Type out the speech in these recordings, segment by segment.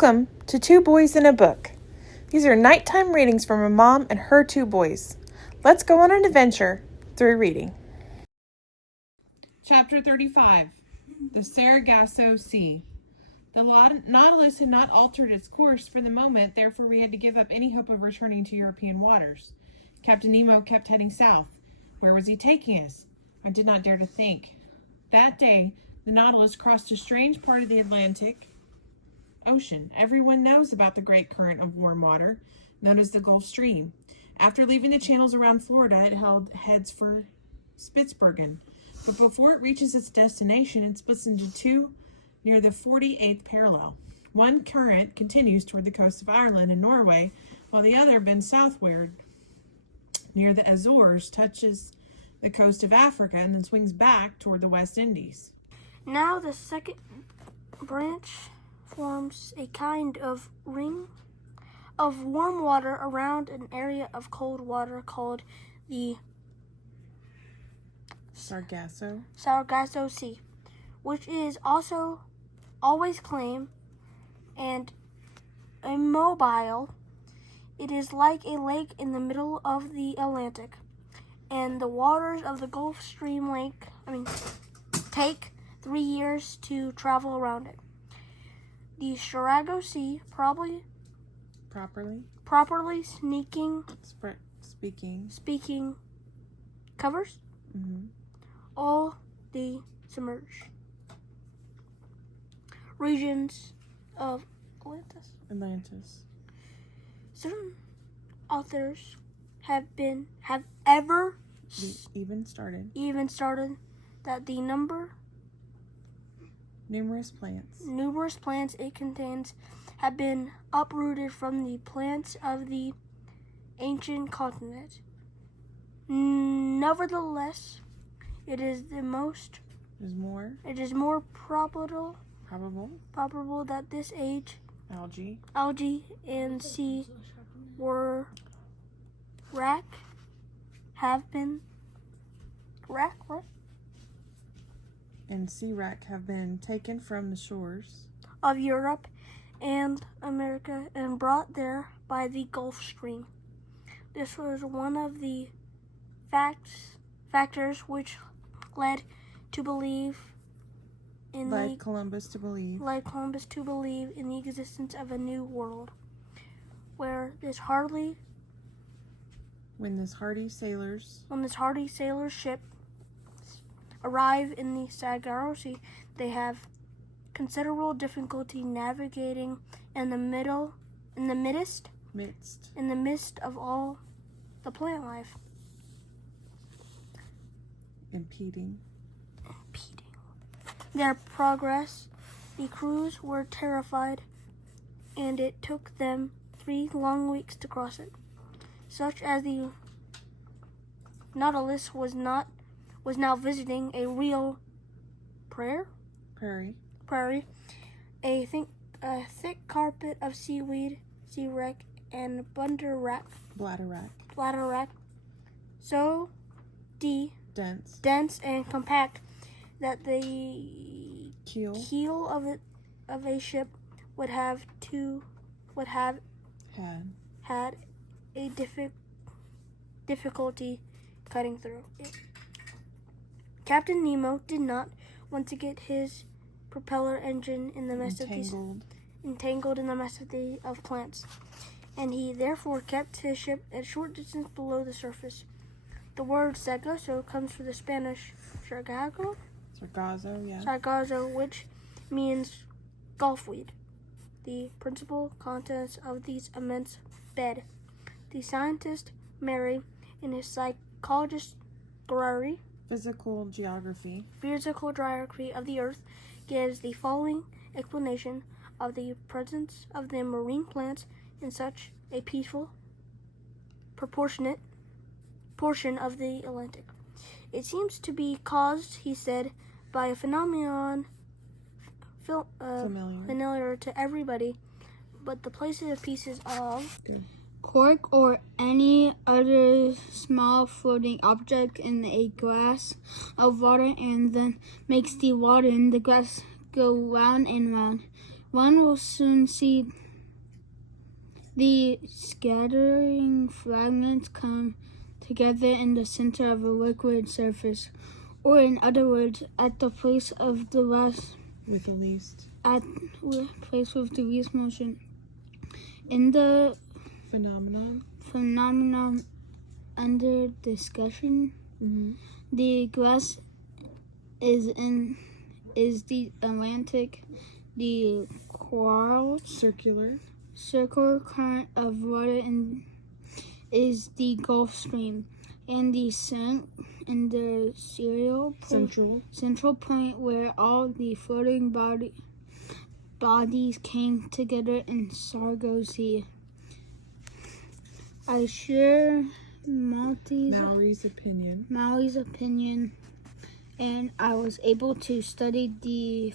Welcome to Two Boys in a Book. These are nighttime readings from a mom and her two boys. Let's go on an adventure through reading. Chapter 35, The Sargasso Sea. The Nautilus had not altered its course for the moment, therefore we had to give up any hope of returning to European waters. Captain Nemo kept heading south. Where was he taking us? I did not dare to think. That day, the Nautilus crossed a strange part of the Atlantic Ocean. Everyone knows about the great current of warm water, known as the Gulf Stream. After leaving the channels around Florida, it heads for Spitzbergen. But before it reaches its destination, it splits into two near the 48th parallel. One current continues toward the coast of Ireland and Norway, while the other bends southward near the Azores, touches the coast of Africa, and then swings back toward the West Indies. Now the second branch forms a kind of ring of warm water around an area of cold water called the Sargasso Sea, which is also always calm and immobile. It is like a lake in the middle of the Atlantic, and the waters of the Gulf Stream take 3 years to travel around it. The Sargasso Sea properly speaking covers all the submerged regions of Atlantis. Certain authors have even started that the numerous plants it contains have been uprooted from the plants of the ancient continent. Nevertheless, it is more probable that this age algae and sea wrack have been taken from the shores of Europe and America and brought there by the Gulf Stream. This was one of the factors which led Columbus to believe in the existence of a new world, when this hardy sailor ship arrive in the Sargasso Sea, they have considerable difficulty navigating in the midst of all the plant life. Impeding their progress. The crews were terrified, and it took them 3 long weeks to cross it. Such as the Nautilus was now visiting a real prairie, a thick carpet of seaweed, sea wreck, and bladder wrack, so dense and compact that the keel of a ship would have had a difficulty cutting through it. Captain Nemo did not want to get his propeller engine in the midst entangled in the mess of plants, and he therefore kept his ship at a short distance below the surface. The word Sargasso comes from the Spanish Sargazo, which means gulfweed, the principal contents of these immense bed. The scientist Mary, in his psychologist's diary, Physical geography of the Earth, gives the following explanation of the presence of the marine plants in such a peaceful, proportionate portion of the Atlantic. It seems to be caused, he said, by a phenomenon familiar to everybody, but the placing of pieces of cork or any other small floating object in a glass of water and then makes the water in the glass go round and round. One will soon see the scattering fragments come together in the center of a liquid surface, or in other words, at the place of the last With the least place with the least motion. In the phenomenon under discussion, the glass is the Atlantic, the circular current of water is the Gulf Stream, and the central point where all the floating bodies came together in Sargo Sea. I share Maury's opinion, and I was able to study the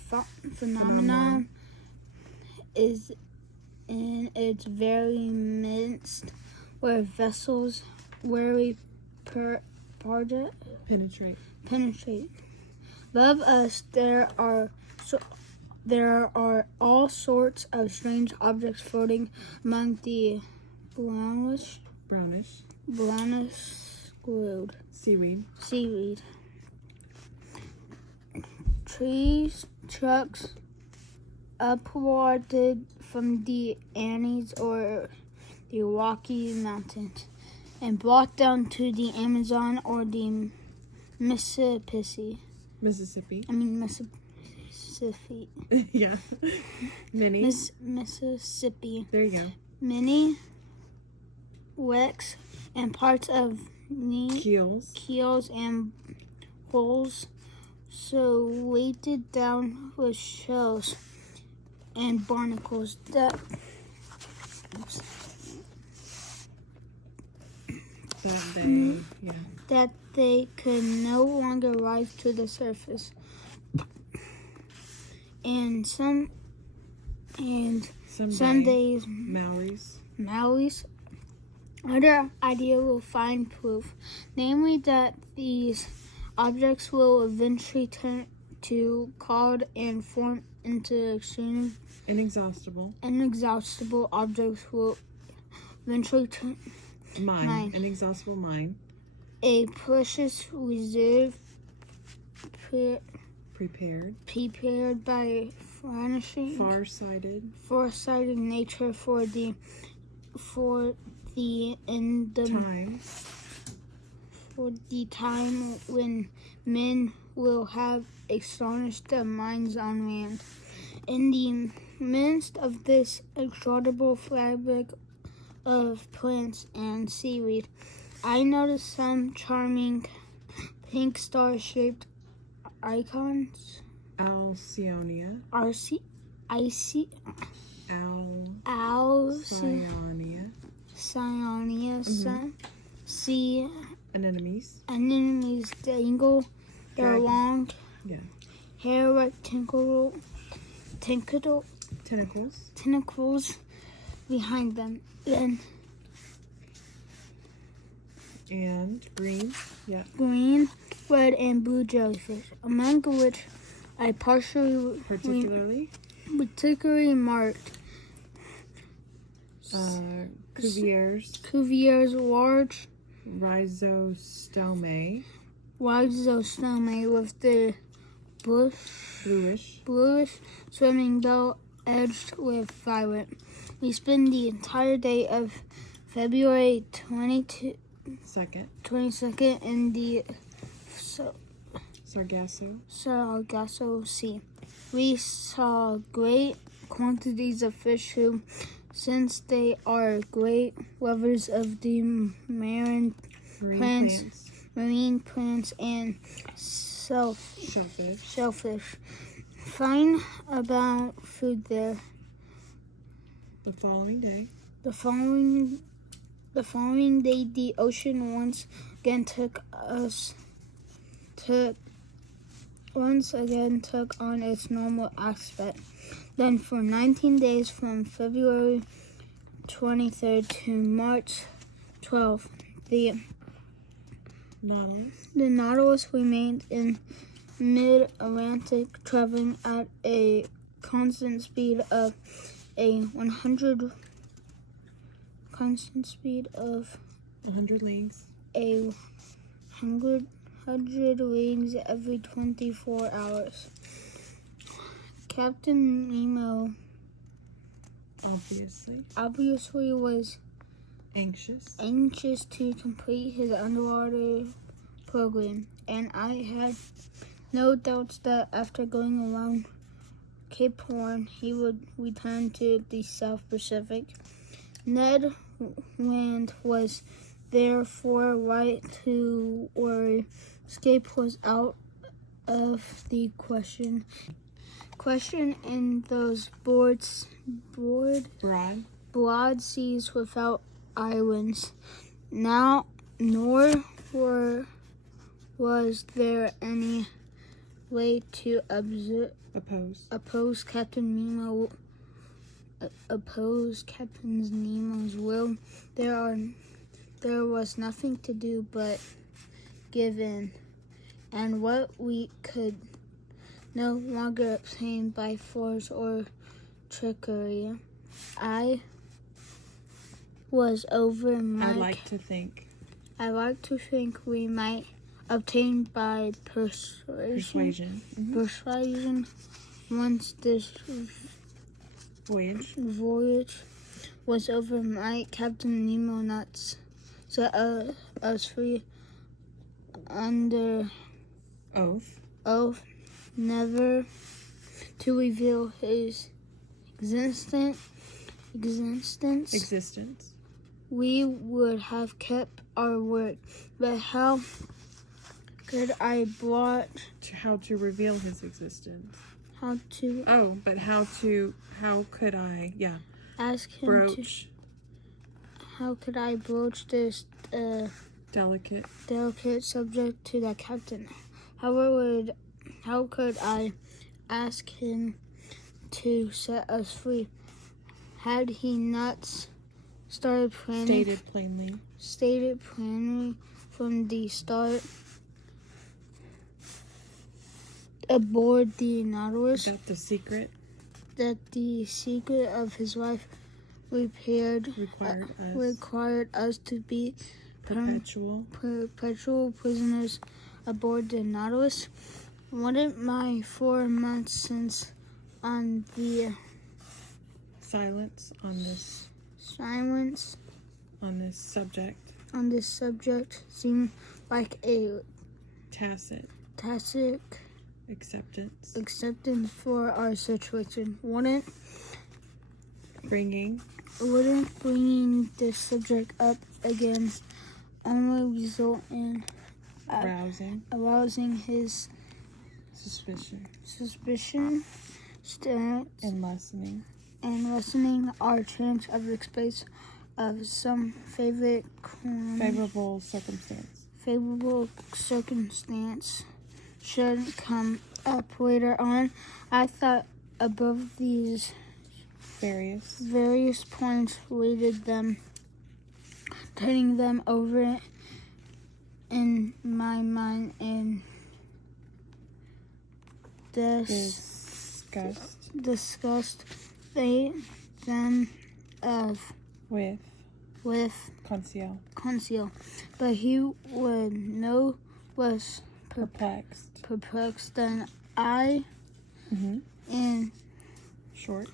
phenomenon is in its very midst, where vessels penetrate. Above us, there are all sorts of strange objects floating among the brownish glued seaweed. Trees, trucks, uprooted from the Andes or the Rocky Mountains, and brought down to the Amazon or the Mississippi. Yeah. Mississippi. There you go. Many wrecks and parts of keels and hulls, so weighted down with shells and barnacles that they could no longer rise to the surface. And some days Maury's other idea will find proof, namely that these objects will eventually turn to cold and form into inexhaustible objects will eventually turn inexhaustible mine, a precious reserve prepared by far-sighted nature for the time when men will have astonished their minds on land. In the midst of this extraordinary fabric of plants and seaweed, I noticed some charming pink star-shaped icons. Alcyonia. Sea anemones dangle their long hair rectangular tentacles behind them. And green, red, and blue jellyfish, among which I particularly marked Cuvier's large rhizostome with the bluish swimming bell edged with violet. We spent the entire day of February 22nd in the Sargasso Sea. We saw great quantities of fish who, since they are great lovers of the marine plants and shellfish, find about food there. The following day, the ocean once again took on its normal aspect. Then for 19 days, from February 23rd to March 12th, the Nautilus remained in mid-Atlantic, traveling at a constant speed of a 100 constant speed of 100 leagues. a 100 leagues every 24 hours. Captain Nemo obviously was anxious to complete his underwater program, and I had no doubts that after going around Cape Horn, he would return to the South Pacific. Ned Land was therefore right to worry. Escape was out of the question in those broad seas without islands. Now, nor was there any way to oppose Captain Nemo's will. There was nothing to do but give in, and what we could no longer obtain by force or trickery. I like to think we might obtain by persuasion. Persuasion. Once this voyage was over, might Captain Nemo not set us free under oath, never to reveal his existence. We would have kept our word, but how could I how to reveal his existence? How could I ask him broach? How could I broach this delicate subject to the captain? How could I ask him to set us free? Had he not stated plainly from the start aboard the Nautilus that the secret of his life required us to be perpetual prisoners aboard the Nautilus? Wouldn't my 4 months since on the silence on this subject seem like a tacit acceptance for our situation? Wouldn't bringing this subject up again only result in arousing his suspicion and lessening our chance of escape of some favorable circumstance should come up later on? I thought above these various points, weighted them, turning them over in my mind and discussed them with Conseil, but he was no less perplexed than I. In short,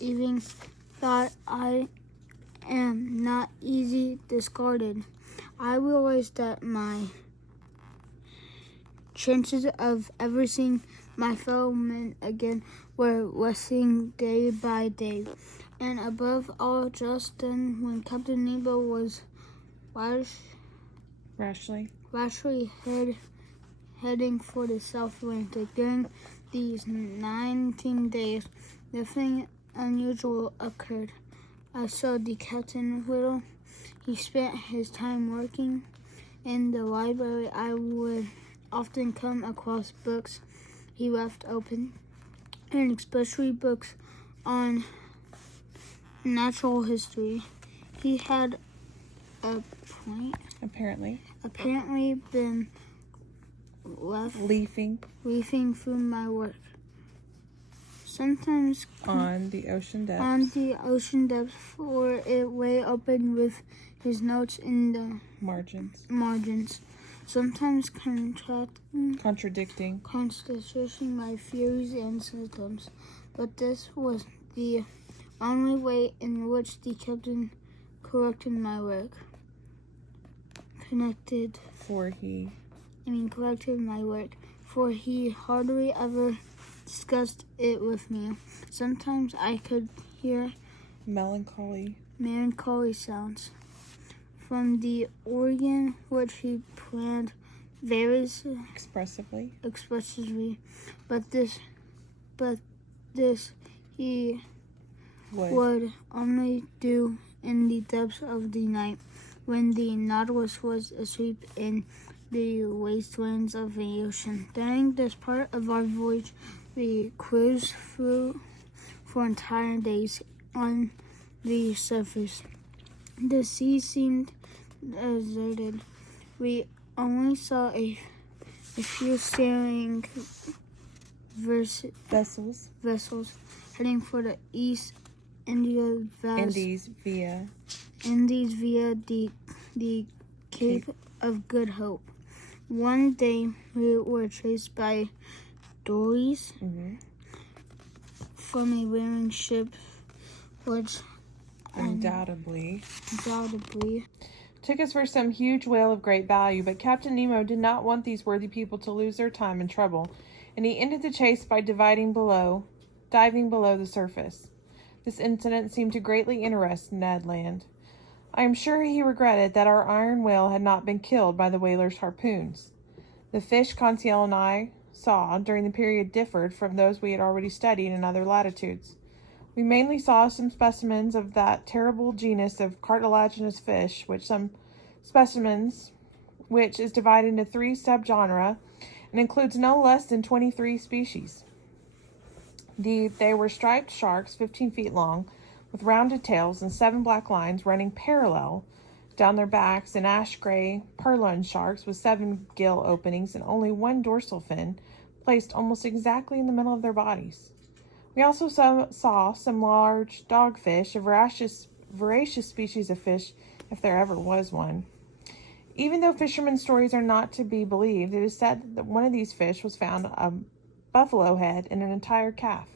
even thought I am not easy discarded. I realized that my chances of ever seeing my fellow men again were lessening day by day. And above all, just then, when Captain Nemo was rashly heading for the South Atlantic, during these 19 days, nothing unusual occurred. I saw the captain little. He spent his time working in the library. I would often come across books he left open, and especially books on natural history. He had apparently been leafing through my work. sometimes on the ocean depths. on the ocean depths, for it way open with his notes in the margins, sometimes Contradicting. contradicting my theories and symptoms. But this was the only way in which the captain corrected my work. Corrected my work, for he hardly ever discussed it with me. Sometimes I could hear Melancholy sounds from the organ which he played very expressively. But this he Would only do in the depths of the night, when the Nautilus was asleep in the wastelands of the ocean. During this part of our voyage, we cruised through for entire days on the surface. The sea seemed deserted. We only saw a few sailing vessels heading for the East Indies via the Cape of Good Hope. One day we were chased by dories from a whaling ship, which undoubtedly took us for some huge whale of great value, but Captain Nemo did not want these worthy people to lose their time and trouble, and he ended the chase by diving below the surface. This incident seemed to greatly interest Ned Land. I am sure he regretted that our iron whale had not been killed by the whaler's harpoons. The fish Conseil and I saw during the period differed from those we had already studied in other latitudes. We mainly saw some specimens of that terrible genus of cartilaginous fish, which is divided into 3 subgenera and includes no less than 23 species. They were striped sharks 15 feet long, with rounded tails and 7 black lines running parallel down their backs, and ash-gray purloin sharks with 7 gill openings and only 1 dorsal fin placed almost exactly in the middle of their bodies. We also saw some large dogfish, a voracious species of fish, if there ever was one. Even though fishermen's stories are not to be believed, it is said that one of these fish was found a buffalo head and an entire calf,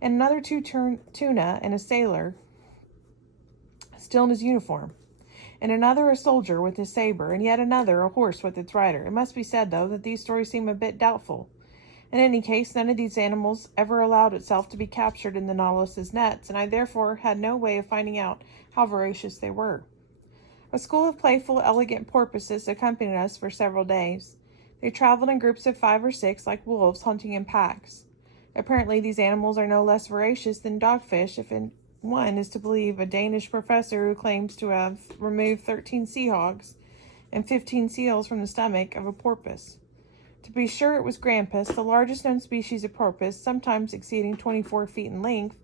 and another 2 tuna and a sailor still in his uniform, and another a soldier with his saber, and yet another a horse with its rider. It must be said, though, that these stories seem a bit doubtful. In any case, none of these animals ever allowed itself to be captured in the Nautilus's nets, and I therefore had no way of finding out how voracious they were. A school of playful, elegant porpoises accompanied us for several days. They traveled in groups of 5 or 6, like wolves, hunting in packs. Apparently, these animals are no less voracious than dogfish, if one is to believe a Danish professor who claims to have removed 13 sea hogs and 15 seals from the stomach of a porpoise. To be sure, it was grampus, the largest known species of porpoise, sometimes exceeding 24 feet in length.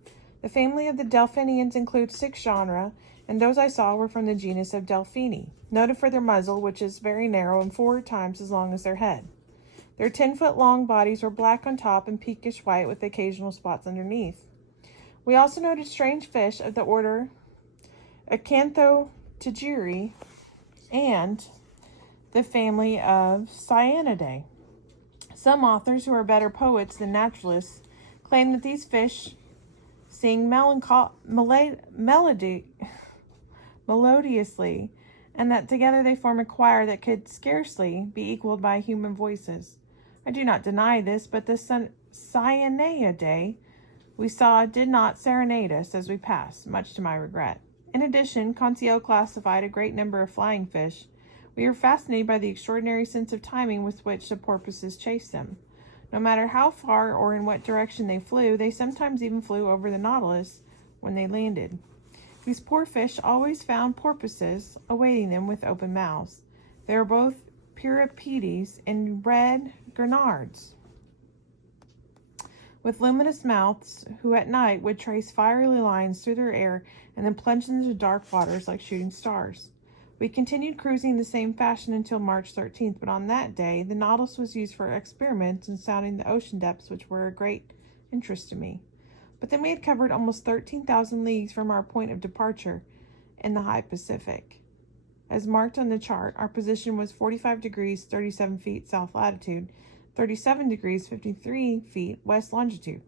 The family of the Delphinians includes 6 genera, and those I saw were from the genus of Delphini, noted for their muzzle, which is very narrow and 4 times as long as their head. Their 10-foot-long bodies were black on top and pinkish white with occasional spots underneath. We also noted strange fish of the order Acanthotagiri and the family of Cyanidae. Some authors, who are better poets than naturalists, claim that these fish sing melodiously, and that together they form a choir that could scarcely be equaled by human voices. I do not deny this, but the Cyanidae we saw did not serenade us as we passed, much to my regret. In addition, Conseil classified a great number of flying fish. We were fascinated by the extraordinary sense of timing with which the porpoises chased them. No matter how far or in what direction they flew, they sometimes even flew over the Nautilus when they landed. These poor fish always found porpoises awaiting them with open mouths. They were both Piripedes and red gurnards, with luminous mouths, who at night would trace fiery lines through their air and then plunge into dark waters like shooting stars. We continued cruising in the same fashion until March 13th, but on that day, the Nautilus was used for experiments in sounding the ocean depths, which were of great interest to me. But then we had covered almost 13,000 leagues from our point of departure in the high Pacific. As marked on the chart, our position was 45 degrees 37 feet south latitude, 37 degrees 53 feet west longitude.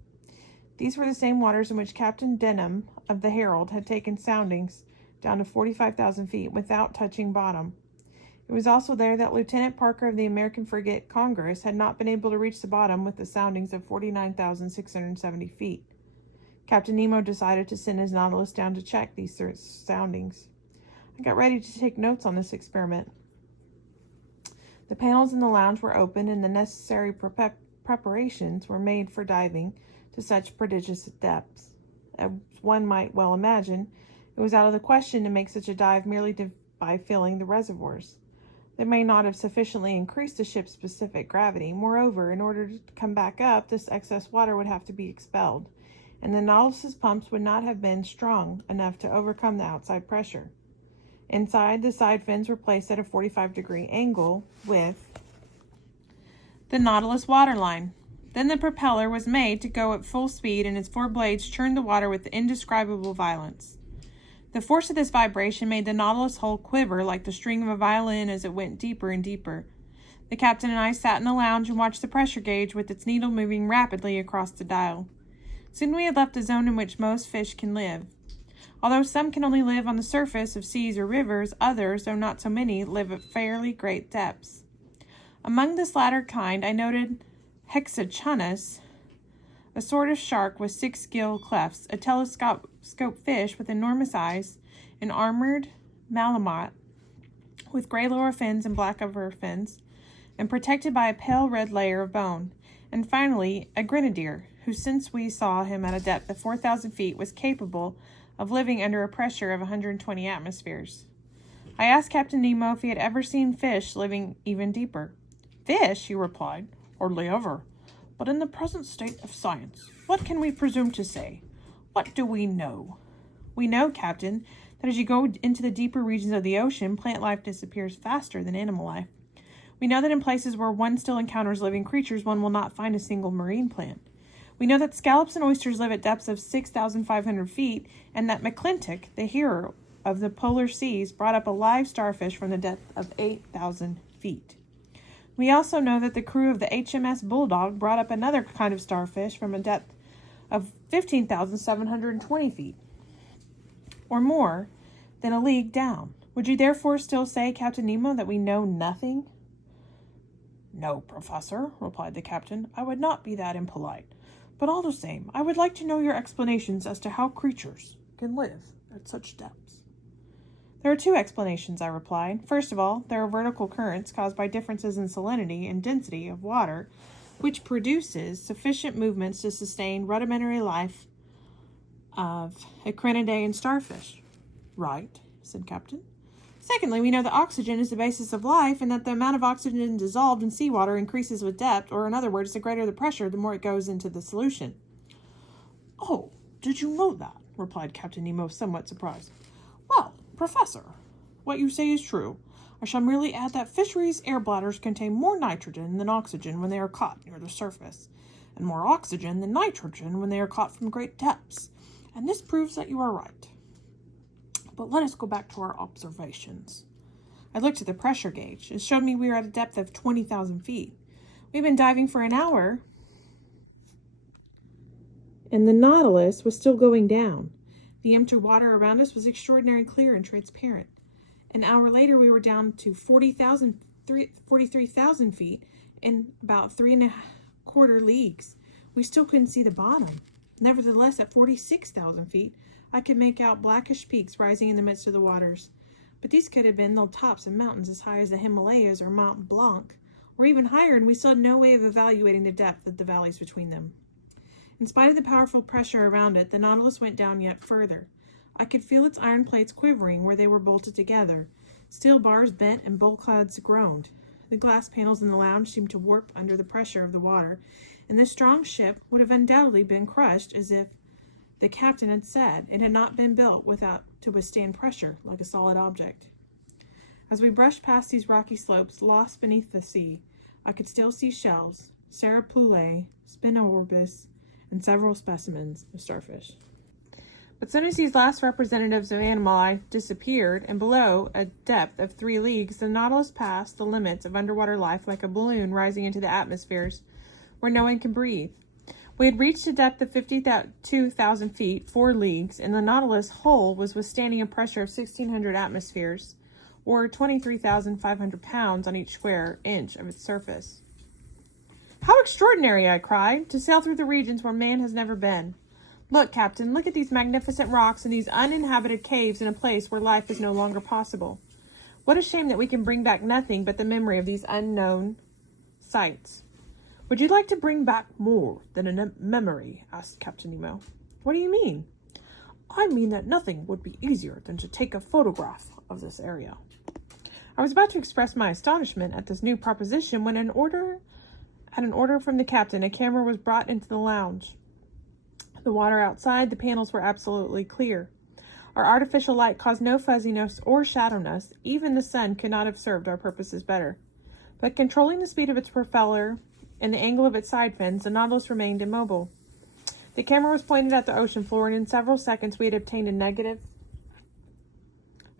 These were the same waters in which Captain Denham of the Herald had taken soundings down to 45,000 feet without touching bottom. It was also there that Lieutenant Parker of the American frigate Congress had not been able to reach the bottom with the soundings of 49,670 feet. Captain Nemo decided to send his Nautilus down to check these soundings. I got ready to take notes on this experiment. The panels in the lounge were open and the necessary preparations were made for diving to such prodigious depths. As one might well imagine, it was out of the question to make such a dive merely by filling the reservoirs. They may not have sufficiently increased the ship's specific gravity. Moreover, in order to come back up, this excess water would have to be expelled, and the Nautilus's pumps would not have been strong enough to overcome the outside pressure. Inside, the side fins were placed at a 45-degree angle with the Nautilus waterline. Then the propeller was made to go at full speed, and its 4 blades churned the water with indescribable violence. The force of this vibration made the Nautilus hull quiver like the string of a violin as it went deeper and deeper. The captain and I sat in the lounge and watched the pressure gauge with its needle moving rapidly across the dial. Soon we had left the zone in which most fish can live. Although some can only live on the surface of seas or rivers, others, though not so many, live at fairly great depths. Among this latter kind, I noted Hexachunus, a sort of shark with 6 gill clefts, a telescope fish with enormous eyes, an armored malamute with gray lower fins and black upper fins, and protected by a pale red layer of bone, and finally a grenadier, who, since we saw him at a depth of 4,000 feet, was capable of living under a pressure of 120 atmospheres. I asked Captain Nemo if he had ever seen fish living even deeper. "Fish," he replied, "hardly ever. But in the present state of science, what can we presume to say? What do we know?" "We know, Captain, that as you go into the deeper regions of the ocean, plant life disappears faster than animal life. We know that in places where one still encounters living creatures, one will not find a single marine plant. We know that scallops and oysters live at depths of 6,500 feet, and that McClintock, the hero of the polar seas, brought up a live starfish from the depth of 8,000 feet. We also know that the crew of the HMS Bulldog brought up another kind of starfish from a depth of 15,720 feet, or more than a league down. Would you therefore still say, Captain Nemo, that we know nothing?" "No, Professor," replied the captain. "I would not be that impolite. But all the same, I would like to know your explanations as to how creatures can live at such depths." "There are 2 explanations," I replied. "First of all, there are vertical currents caused by differences in salinity and density of water, which produces sufficient movements to sustain rudimentary life of ecrinidae and starfish." "Right," said Captain. "Secondly, we know that oxygen is the basis of life, and that the amount of oxygen dissolved in seawater increases with depth, or in other words, the greater the pressure, the more it goes into the solution." "Oh, did you know that?" replied Captain Nemo, somewhat surprised. "Well, Professor, what you say is true. I shall merely add that fisheries' air bladders contain more nitrogen than oxygen when they are caught near the surface, and more oxygen than nitrogen when they are caught from great depths, and this proves that you are right. But let us go back to our observations." I looked at the pressure gauge. It showed me we were at a depth of 20,000 feet. We'd been diving for an hour, and the Nautilus was still going down. The empty water around us was extraordinarily clear and transparent. An hour later, we were down to 43,000 feet and about 3¼ leagues. We still couldn't see the bottom. Nevertheless, at 46,000 feet, I could make out blackish peaks rising in the midst of the waters. But these could have been the tops of mountains as high as the Himalayas or Mont Blanc, or even higher, and we still had no way of evaluating the depth of the valleys between them. In spite of the powerful pressure around it, the Nautilus went down yet further. I could feel its iron plates quivering where they were bolted together. Steel bars bent and bulkheads groaned. The glass panels in the lounge seemed to warp under the pressure of the water, and this strong ship would have undoubtedly been crushed, as if the captain had said it had not been built to withstand pressure like a solid object. As we brushed past these rocky slopes, lost beneath the sea, I could still see shells, Serapulae, Spinororbis, and several specimens of starfish. But soon as these last representatives of animal life disappeared, and below a depth of 3 leagues, the Nautilus passed the limits of underwater life like a balloon rising into the atmospheres where no one can breathe. We had reached a depth of 52,000 feet, 4 leagues, and the Nautilus hull was withstanding a pressure of 1,600 atmospheres, or 23,500 pounds on each square inch of its surface. "How extraordinary," I cried, "to sail through the regions where man has never been. Look, Captain, look at these magnificent rocks and these uninhabited caves in a place where life is no longer possible. What a shame that we can bring back nothing but the memory of these unknown sights." "Would you like to bring back more than a memory?" asked Captain Nemo. "What do you mean?" "I mean that nothing would be easier than to take a photograph of this area." I was about to express my astonishment at this new proposition when at an order from the captain, a camera was brought into the lounge. The water outside the panels were absolutely clear. Our artificial light caused no fuzziness or shadowness. Even the sun could not have served our purposes better. But controlling the speed of its propeller and the angle of its side fins, the Nautilus remained immobile. The camera was pointed at the ocean floor, and in several seconds we had obtained a negative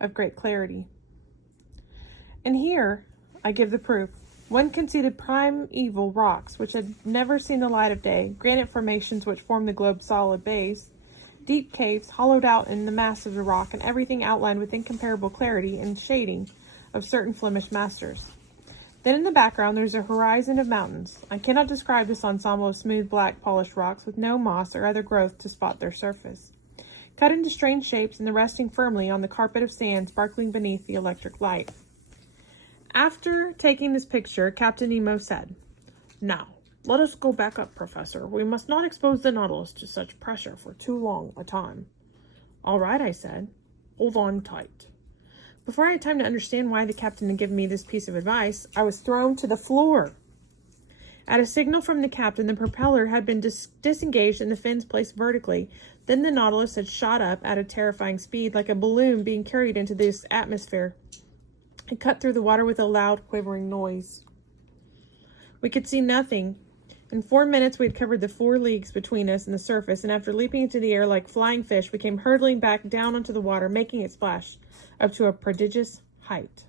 of great clarity. And here I give the proof. One conceded primeval rocks which had never seen the light of day, granite formations which formed the globe's solid base, deep caves hollowed out in the mass of the rock, and everything outlined with incomparable clarity and shading of certain Flemish masters. Then in the background there is a horizon of mountains. I cannot describe this ensemble of smooth, black, polished rocks with no moss or other growth to spot their surface, cut into strange shapes and resting firmly on the carpet of sand sparkling beneath the electric light. After taking this picture, Captain Nemo said, "Now, let us go back up, Professor. We must not expose the Nautilus to such pressure for too long a time." "All right," I said. "Hold on tight." Before I had time to understand why the captain had given me this piece of advice, I was thrown to the floor. At a signal from the captain, the propeller had been disengaged and the fins placed vertically. Then the Nautilus had shot up at a terrifying speed, like a balloon being carried into this atmosphere. It cut through the water with a loud, quivering noise. We could see nothing. In 4 minutes, we had covered the 4 leagues between us and the surface, and after leaping into the air like flying fish, we came hurtling back down onto the water, making it splash up to a prodigious height.